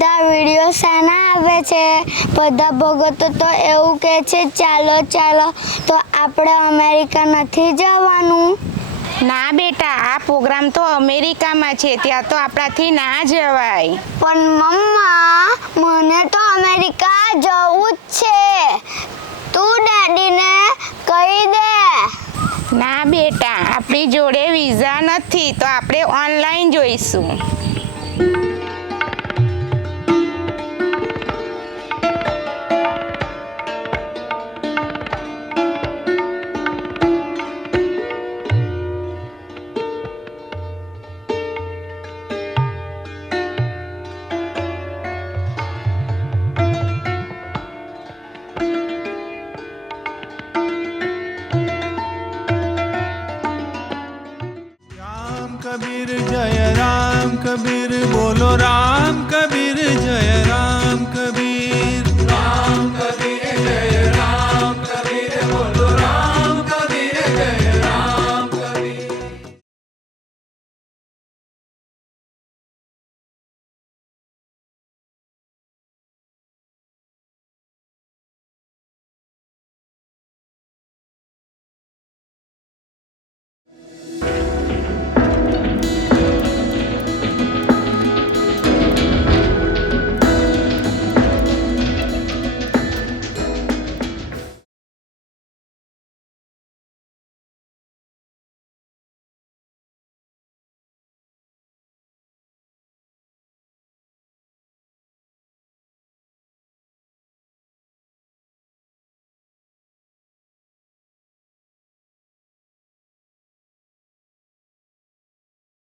બધા વિડીયો શાના આવે છે? બધા ભગતો તો એવું કહે છે ચાલો ચાલો, તો આપણે અમેરિકા નથી જવાનું? ના બેટા, આ પ્રોગ્રામ તો અમેરિકામાં છે, ત્યાં તો આપણાથી ના જવાય. પણ મમ્મા, મને તો અમેરિકા જવું જ છે. તું ડેડીને કહી દે. ના બેટા, આપણી જોડે વિઝા નથી, તો આપણે ઓનલાઈન જોઈશું. कबीर जय राम कबीर बोलो राम